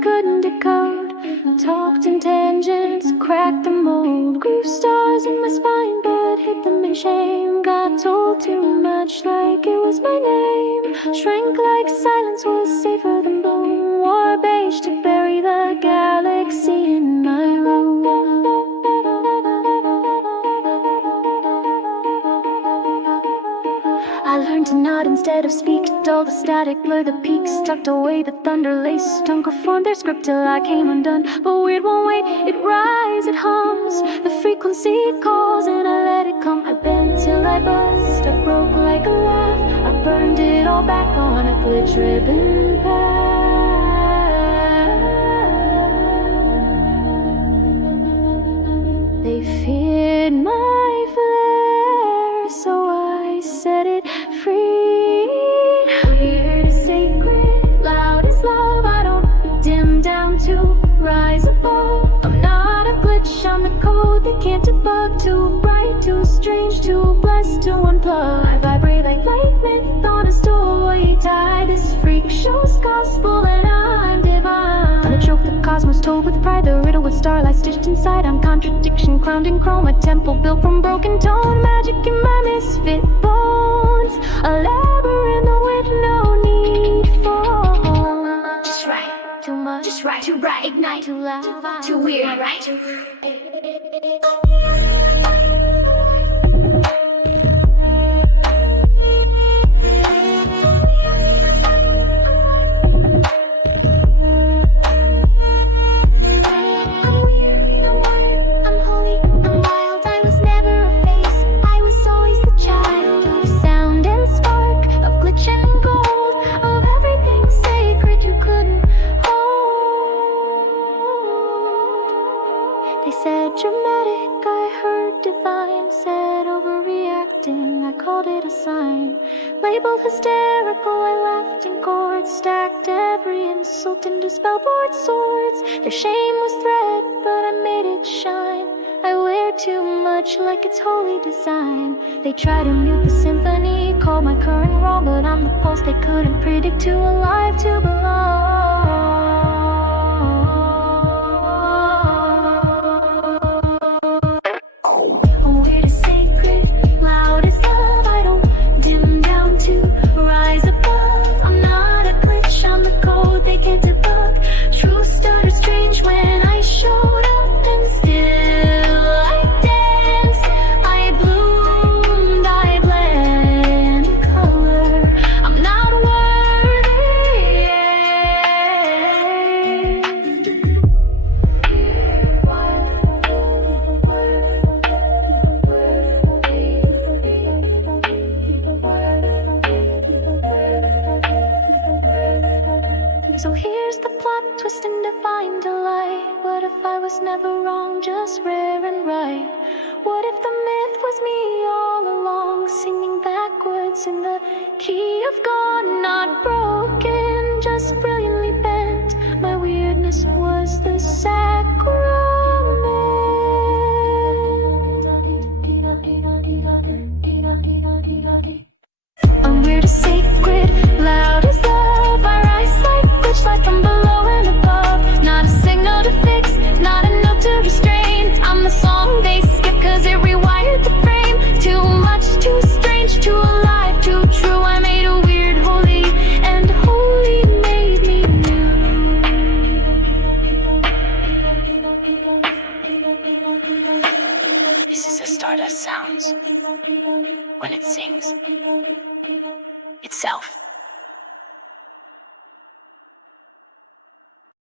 couldn't decode. Talked in tangents, cracked the mold. Grew stars in my spine, but hid them in shame. Got told too much like it was my name. Shrank like silence was safer than bloom. Wore beige to bury the galaxy in my room. I learned to nod instead of speak. Dull the static, blur the peaks. Tucked away the thunder lace. Tongue formed their script till I came undone. But weird won't wait, it rises, it hums. The frequency it calls and I let it come. I bent till I bust, I broke like a laugh. I burned it all back on a glitch ribbon path. They feared my flare, so I set it free. Weird is sacred, loud is love. I don't dim down to rise above. I'm not a glitch, I'm the code they can't debug. Too bright, too strange, too blessed to unplug. I vibrate like light myth on a story tie. This freak show's gospel and I'm divine. On a joke the cosmos told with pride. The riddle with starlight stitched inside. I'm contradiction crowned in chrome. A temple built from broken tone. Magic in my misfit bones. A labyrinth with no need for home. Just right, Too much, just right, too bright, ignite, too loud, too weird, right? They said dramatic, I heard divine. Said overreacting, I called it a sign. Labeled hysterical, I laughed in chords. Stacked every insult into spellboard swords. Their shame was thread, but I made it shine. I wear too much like it's holy design. They try to mute the symphony, call my current wrong, but I'm the pulse they couldn't predict. Too alive to belong. So here's the plot twist and divine delight. What if I was never wrong, just rare and right? What if the myth was me all along, singing backwards in the key of God? Not broken, just brilliantly bent. My weirdness was the sacrament. I'm weird as sacred, loud as love. I rise like glitch light from below and above. Not a signal to fix, not a note to restrain. I'm the song they skip cause it rewired the frame. Too much, too strange, too alive, too true. I made a weird holy, and holy made me new. This is how Stardust sounds when it sings itself.